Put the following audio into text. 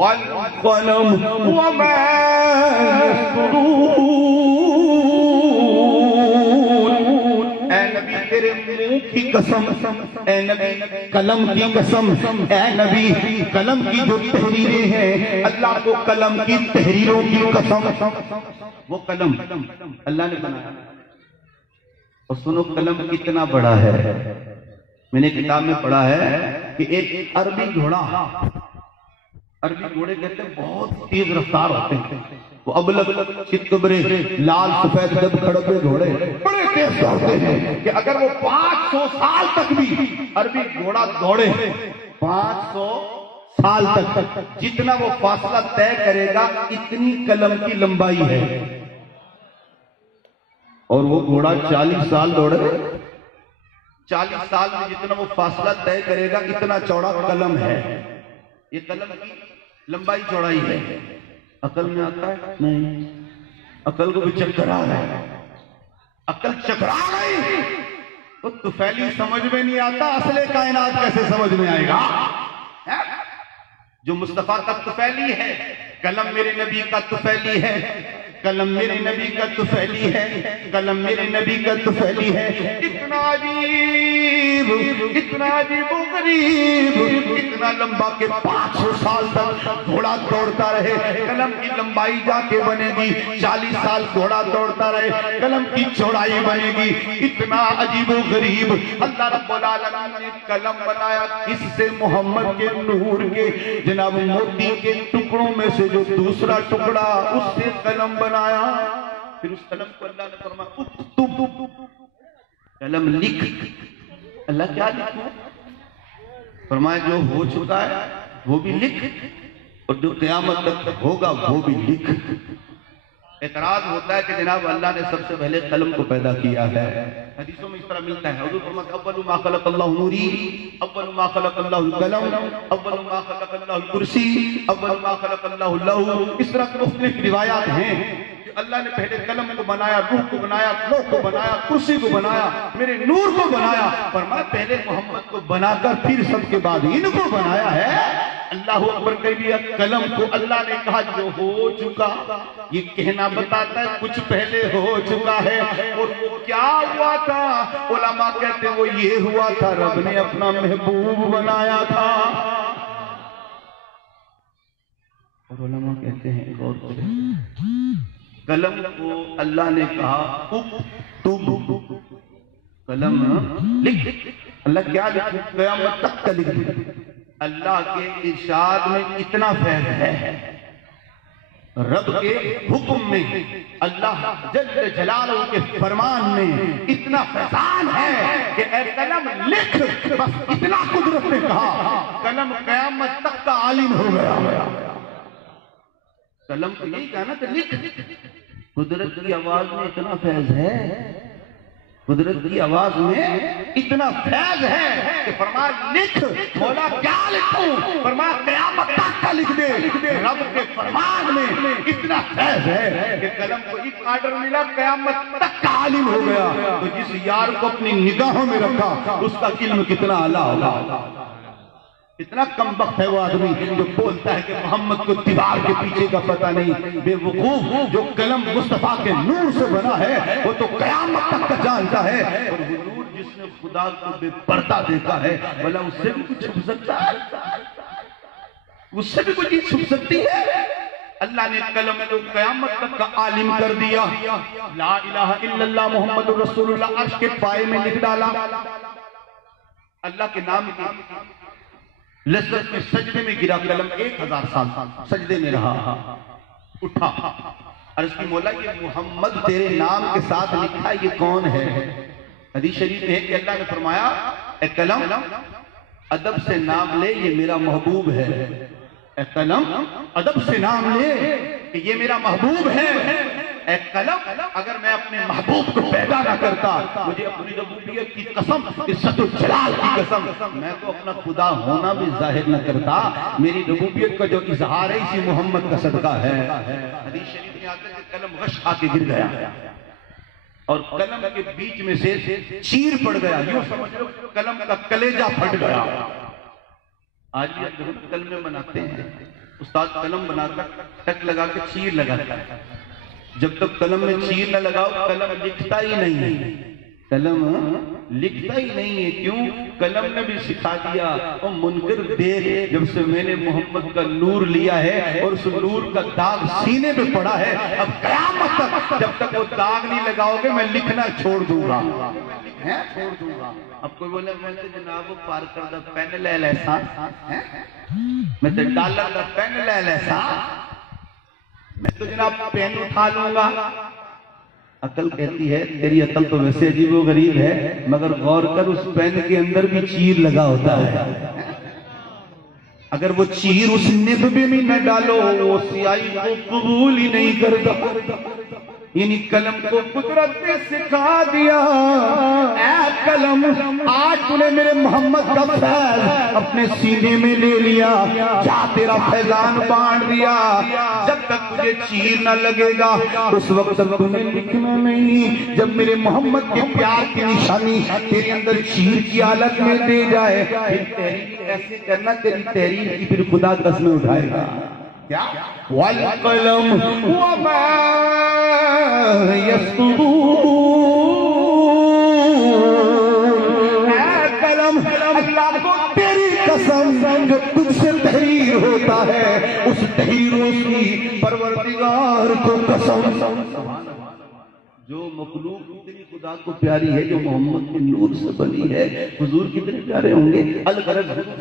والقلم وما يسطرون. اے نبی تیرے منہ کی قسم، اے نبی قلم کی قسم، اے نبی قلم کی جو تحریریں ہیں، اللہ کو قلم کی تحریروں کی قسم. وہ قلم اللہ نے بنایا. اور سنو قلم کتنا بڑا ہے. میں نے کتاب میں پڑھا ہے کہ ایک عربی گھوڑا، عربی گھوڑے کہتے ہیں بہت تیز رفتار ہوتے ہیں، وہ ابلغ چتبرے لال سفید جب کھڑکے گھوڑے بڑے تیز دوڑتے ہیں کہ اگر وہ 500 سال تک بھی عربی گھوڑا دوڑے، 500 سال تک جتنا وہ فاصلہ طے کرے گا اتنی قلم کی لمبائی ہے. اور وہ گھوڑا 40 سال دوڑے، 40 سال میں جتنا وہ فاصلہ طے کرے گا اتنا چوڑا قلم ہے. یہ قلم کی لمبائی چوڑائی ہے. عقل میں آتا ہے؟ نہیں. عقل کو بھی چکر آ رہا ہے، عقل چکرا رہی. تو طفیلی سمجھ میں نہیں آتا، اصل کائنات کیسے سمجھ میں آئے گا؟ جو مصطفیٰ کا طفیلی ہے، قلم میرے نبی کا طفیلی ہے، قلم میرے نبی کا طفیلی ہے، قلم میرے نبی کا طفیلی ہے. اتنا عجیب، اتنا عجیب و غریب، اتنا لمبا کہ 500 سال تک گھوڑا دوڑتا رہے. قلم کی لمبائی جا کے بنے گی 40 سال گھوڑا دوڑتا رہے، قلم کی چوڑائی بنے گی. اتنا عجیب و غریب اللہ رب العالمین نے قلم بنایا. اس سے محمد کے نور کے جناب موتی کے ٹکڑوں میں سے جو دوسرا ٹکڑا، اس سے قلم بنایا. پھر اس قلم کو اللہ نے فرمایا اکتب، قلم لکھ. اللہ کیا لکھو؟ فرمایا جو ہو چکا ہے وہ بھی لکھ، اور جو قیامت تک ہوگا وہ بھی لکھ. اعتراض ہوتا ہے کہ جناب اللہ نے سب سے پہلے قلم کو پیدا کیا ہے. حدیثوں میں اس طرح ملتا ہے. حضور فرماتے ہیں اول ما خلق اللہ نوری، اول ما خلق اللہ القلم، اول ما خلق اللہ الکرسی، اول ما خلق اللہ اللوح. اس طرح کی مختلف روایات ہیں کہ اللہ نے پہلے قلم کو بنایا، روح کو بنایا، لوح کو بنایا، کرسی کو بنایا، میرے نور کو بنایا. فرمایا پہلے محمد کو بنا کر پھر سب کے بعد ان کو بنایا ہے. اللہ اکبر کہہ لیا. قلم کو اللہ نے کہا جو ہو چکا، یہ کہنا بتاتا ہے کچھ پہلے ہو چکا ہے. اور وہ کیا ہوا تھا؟ علماء کہتے ہیں وہ یہ ہوا تھا رب نے اپنا محبوب بنایا تھا. اور علماء کہتے ہیں غور کریں، قلم کو اللہ نے کہا اکتب، قلم لکھ. اللہ کیا لکھ؟ قیامت تک کا لکھ. اللہ کے ارشاد میں اتنا فیض ہے، رب کے حکم میں، اللہ جل جلالہ کے فرمان میں اتنا فیضان ہے کہ اے قلم لکھ. بس اتنا قدرت نے کہا، قلم قیامت تک کا عالم ہو گیا. قلم کو یہی کہا نا کہ لکھ. قدرت کی آواز میں اتنا فیض ہے، قدرت کی آواز میں اتنا فیض ہے کہ فرمایا لکھ. مولا کیا لکھوں؟ فرمایا قیامت تک کا لکھ دے. رب کے فرمان میں اتنا فیض ہے کہ قلم کو ایک آرڈر ملا، قیامت تک کا عالم ہو گیا. تو جس یار کو اپنی نگاہوں میں رکھا اس کا علم کتنا اعلیٰ ہوگا. اتنا کم وقت ہے وہ آدمی جو بولتا ہے کہ محمد کو دیوار کے پیچھے کا پتہ نہیں. بے وقوف، جو قلم مصطفیٰ کے نور سے بنا ہے وہ تو قیامت تک کا جانتا ہے. اور حضور جس نے خدا کو بے پردہ دیکھا ہے، بھلا اس سے بھی کچھ چھپ سکتا ہے؟ اس سے بھی کچھ چیز چھپ سکتی ہے؟ اللہ نے قلم کو قیامت تک کا عالم کر دیا. لا الہ الا اللہ محمد رسول اللہ عرش کے پائے میں لکھ ڈالا. اللہ کے نام کی لذت میں سجدے میں گرا قلم. 1000 سال سجدے میں رہا، اٹھا، عرض کی مولا یہ محمد تیرے نام کے ساتھ لکھا، یہ کون ہے؟ حدیث شریف میں ہے کہ اللہ نے فرمایا اے قلم ادب سے نام لے، یہ میرا محبوب ہے. اے قلم ادب سے نام لے کہ یہ میرا محبوب ہے. اے قلم اگر میں اپنے محبوب کو پیدا نہ کرتا، مجھے اپنی ربوبیت کی قسم، عزت و جلال کی قسم، میں تو اپنا خدا ہونا بھی ظاہر نہ کرتا. میری ربوبیت کا جو اظہار ہے اسی محمد کا صدقہ ہے. حدیث شریف میں آتا ہے کہ قلم غش آ کے گر گیا اور قلم کے بیچ میں سے چیر پڑ گیا. یوں سمجھ لو قلم کا کلیجہ پھٹ گیا. آج بھی کلمے مناتے ہیں، استاد قلم بناتا ٹک لگا کے چیر لگاتا ہے، جب تک قلم میں چیر نہ لگاؤ قلم لکھتا ہی نہیں ہے، قلم لکھتا ہی نہیں ہے۔ کیوں؟ قلم نے بھی سکھا دیا او منکر دیکھ، جب سے میں نے محمد کا نور لیا ہے اور اس نور کا داغ سینے پہ پڑا ہے، اب قیامت تک جب تک وہ داغ نہیں لگاؤ گے میں لکھنا چھوڑ دوں گا، چھوڑ دوں گا۔ اب کوئی بولے میں تو جناب پار کردہ پین لے لیسا، میں تو ڈالر دا پین لے لیسا، میں تو جناب پین اٹھا لوں گا۔ عقل کہتی ہے تیری عقل تو ویسے عجیب و غریب ہے، مگر غور کر اس پین کے اندر بھی چیر لگا ہوتا ہے، اگر وہ چیر اس نب میں بھی نہ ڈالو وہ سیاہی کو قبول ہی نہیں کرتا۔ یعنی قلم کو قدرت نے سکھا دیا، اے قلم آج تو نے میرے محمد کا فیض اپنے سینے میں لے لیا، جا تیرا فیضان بانٹ دیا، جب تک تجھے چیر نہ لگے گا اس وقت تک تمہیں لکھنا نہیں۔ جب میرے محمد کے پیار کی نشانی تیرے اندر چیر کی حالت میں دے جائے پھر تحریر ایسے کرنا، تیری تحریر کی پھر خدا قسمیں اٹھائے گا۔ کیا؟ والقلم وما يسطرون، اے قلم اللہ کو تیری قسم جو تجھ سے تحریر ہوتا ہے اس تحریروں کی پروردگار کو قسم، جو مخلوق اتنی خدا کو پیاری ہے جو محمد کے نور سے بنی ہے، حضور کتنے پیارے ہوں گے۔ الغرض